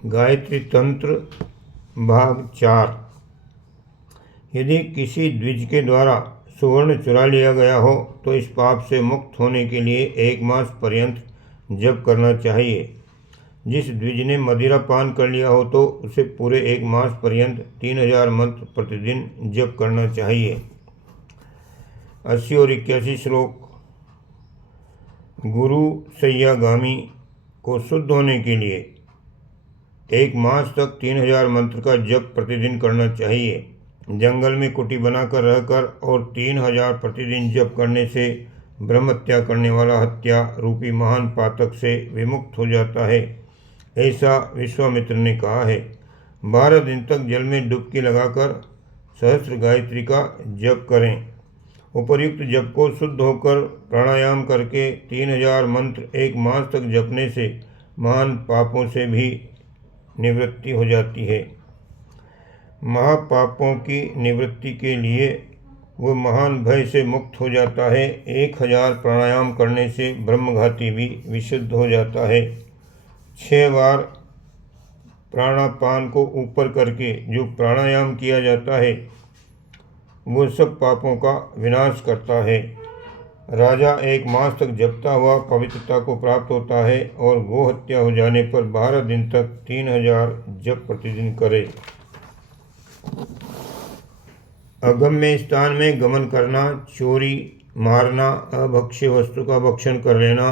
गायत्री तंत्र भाग 4। यदि किसी द्विज के द्वारा सुवर्ण चुरा लिया गया हो तो इस पाप से मुक्त होने के लिए 1 मास पर्यंत जप करना चाहिए। जिस द्विज ने मदिरा पान कर लिया हो तो उसे पूरे 1 मास पर्यंत 3000 मंत्र प्रतिदिन जप करना चाहिए। 80 और 81 श्लोक। गुरु सय्यागामी को शुद्ध होने के लिए 1 मास तक 3000 मंत्र का जप प्रतिदिन करना चाहिए। जंगल में कुटी बनाकर रहकर और 3000 प्रतिदिन जप करने से ब्रह्महत्या करने वाला हत्या रूपी महान पातक से विमुक्त हो जाता है, ऐसा विश्वामित्र ने कहा है। 12 दिन तक जल में डुबकी लगाकर सहस्त्र गायत्री का जप करें। उपर्युक्त जप को शुद्ध होकर प्राणायाम करके 3000 मंत्र 1 मास तक जपने से महान पापों से भी निवृत्ति हो जाती है। महापापों की निवृत्ति के लिए वह महान भय से मुक्त हो जाता है। 1000 प्राणायाम करने से ब्रह्मघाती भी विशुद्ध हो जाता है। 6 बार प्राणापान को ऊपर करके जो प्राणायाम किया जाता है वह सब पापों का विनाश करता है। राजा 1 मास तक जपता हुआ पवित्रता को प्राप्त होता है और गोहत्या हो जाने पर 12 दिन तक 3000 जप प्रतिदिन करे। अगम्य स्थान में गमन करना, चोरी, मारना, अभक्ष्य वस्तु का भक्षण कर लेना,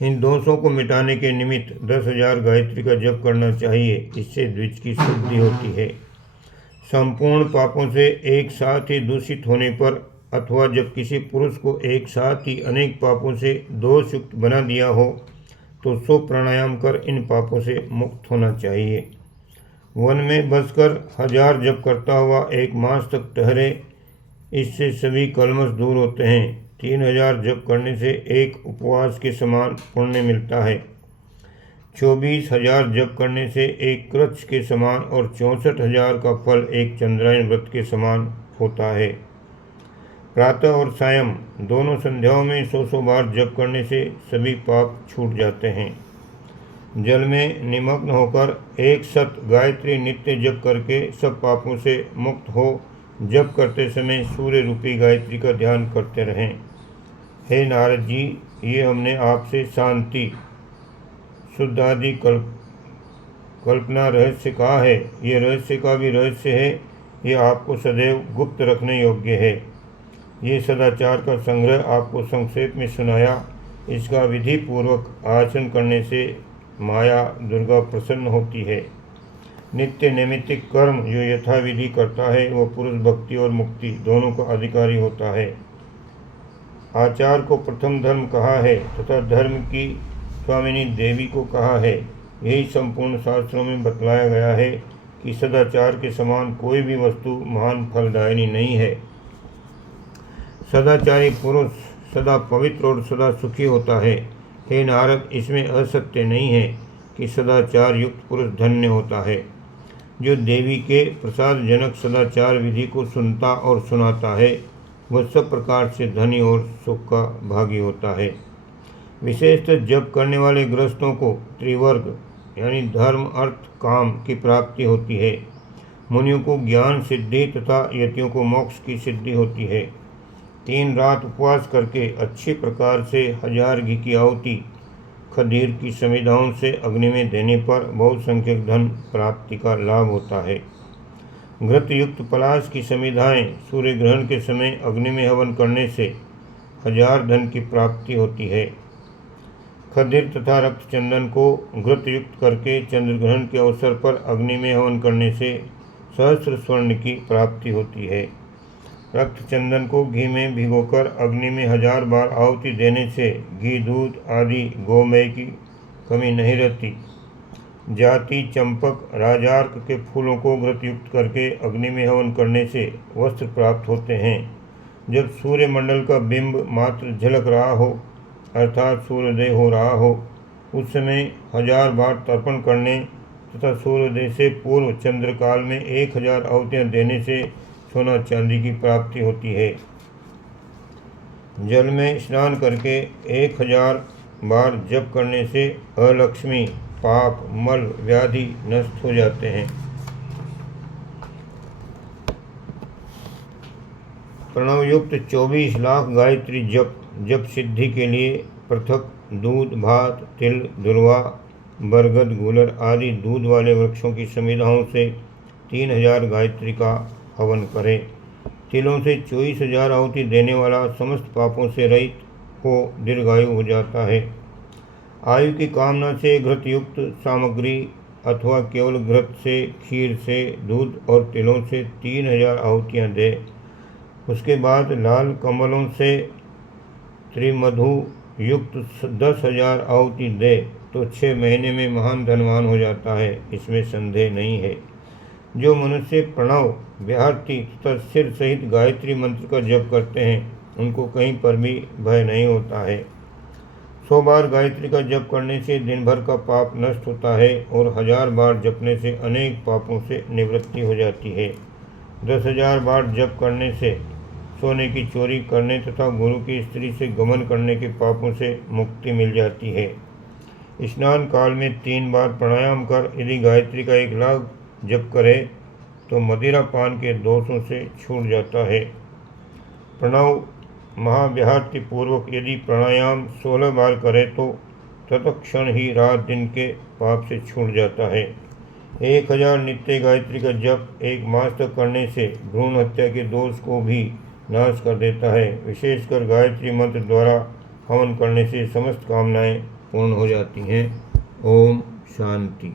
इन दोषों को मिटाने के निमित्त 10,000 गायत्री का जप करना चाहिए। इससे द्विज की शुद्धि होती है। संपूर्ण पापों से एक साथ ही दूषित होने पर अथवा जब किसी पुरुष को एक साथ ही अनेक पापों से दोषयुक्त बना दिया हो तो 100 प्राणायाम कर इन पापों से मुक्त होना चाहिए। वन में बसकर 1000 जप करता हुआ 1 मास तक ठहरे, इससे सभी कलमश दूर होते हैं। 3000 जप करने से एक उपवास के समान पुण्य मिलता है। 24,000 जप करने से एक कृच्छ के समान और 64,000 का फल एक चंद्रायन व्रत के समान होता है। प्रातः और सायं दोनों संध्याओं में 100 बार जप करने से सभी पाप छूट जाते हैं। जल में निमग्न होकर 100 गायत्री नित्य जप करके सब पापों से मुक्त हो जप करते समय सूर्य रूपी गायत्री का ध्यान करते रहें। हे नारद जी, ये हमने आपसे शांति शुद्धादि कल्पना रहस्य कहा है। ये रहस्य का भी रहस्य है। ये आपको सदैव गुप्त रखने योग्य है। ये सदाचार का संग्रह आपको संक्षेप में सुनाया। इसका विधि पूर्वक आचरण करने से माया दुर्गा प्रसन्न होती है। नित्य नैमित्तिक कर्म जो यथाविधि करता है वह पुरुष भक्ति और मुक्ति दोनों का अधिकारी होता है। आचार को प्रथम धर्म कहा है तथा धर्म की स्वामिनी देवी को कहा है। यही संपूर्ण शास्त्रों में बतलाया गया है कि सदाचार के समान कोई भी वस्तु महान फलदायिनी नहीं है। सदाचारी पुरुष सदा पवित्र और सदा सुखी होता है। हे नारद, इसमें असत्य नहीं है कि सदाचार युक्त पुरुष धन्य होता है। जो देवी के प्रसाद जनक सदाचार विधि को सुनता और सुनाता है वह सब प्रकार से धनी और सुख का भागी होता है। विशेषतः जप करने वाले गृहस्थों को त्रिवर्ग यानी धर्म, अर्थ, काम की प्राप्ति होती है। मुनियों को ज्ञान सिद्धि तथा यतियों को मोक्ष की सिद्धि होती है। 3 रात उपवास करके अच्छी प्रकार से 1000 घी की आहुति खदीर की समिधाओं से अग्नि में देने पर बहुसंख्यक धन प्राप्ति का लाभ होता है। घृत युक्त पलाश की समिधाएं सूर्य ग्रहण के समय अग्नि में हवन करने से 1000 धन की प्राप्ति होती है। खदीर तथा रक्त चंदन को घृत युक्त करके चंद्र ग्रहण के अवसर पर अग्नि में हवन करने से सहस्त्र स्वर्ण की प्राप्ति होती है। रक्त चंदन को घी में भिगोकर अग्नि में 1000 बार आहुति देने से घी, दूध आदि गोमय की कमी नहीं रहती। जाति, चंपक, राजार्क के फूलों को घृत युक्त करके अग्नि में हवन करने से वस्त्र प्राप्त होते हैं। जब सूर्य मंडल का बिंब मात्र झलक रहा हो अर्थात सूर्योदय हो रहा हो उस समय 1000 बार तर्पण करने तथा सूर्योदय से पूर्व चंद्रकाल में 1000 आहुतियाँ देने से सोना चांदी की प्राप्ति होती है। जल में स्नान करके 1000 बार जप करने से अलक्ष्मी पाप, मल, व्याधि नष्ट हो जाते हैं। प्रणवयुक्त 24 लाख गायत्री जप सिद्धि के लिए पृथक दूध, भात, तिल, दुर्वा, बरगद, गुलर आदि दूध वाले वृक्षों की समिधाओं से 3000 गायत्री का हवन करें। तिलों से 24,000 आहुति देने वाला समस्त पापों से रहित हो दीर्घायु हो जाता है। आयु की कामना से घृतयुक्त सामग्री अथवा केवल घृत से, खीर से, दूध और तिलों से 3000 आहुतियाँ दे। उसके बाद लाल कमलों से त्रिमधु युक्त 10,000 आहुति दे तो 6 महीने में महान धनवान हो जाता है, इसमें संदेह नहीं है। जो मनुष्य प्रणव, व्याहृति तथा सिर सहित गायत्री मंत्र का जप करते हैं उनको कहीं पर भी भय नहीं होता है। 100 बार गायत्री का जप करने से दिन भर का पाप नष्ट होता है और 1000 बार जपने से अनेक पापों से निवृत्ति हो जाती है। 10,000 बार जप करने से सोने की चोरी करने तथा गुरु की स्त्री से गमन करने के पापों से मुक्ति मिल जाती है। स्नान काल में 3 बार प्राणायाम कर यदि गायत्री का 1 लाख जप करे तो मदिरा पान के दोषों से छूट जाता है। प्रणव महाव्याहृति पूर्वक यदि प्राणायाम 16 बार करे तो तत्क्षण ही रात दिन के पाप से छूट जाता है। 1000 नित्य गायत्री का जप 1 मास तक करने से भ्रूण हत्या के दोष को भी नाश कर देता है। विशेषकर गायत्री मंत्र द्वारा हवन करने से समस्त कामनाएं पूर्ण हो जाती हैं। ओम शांति।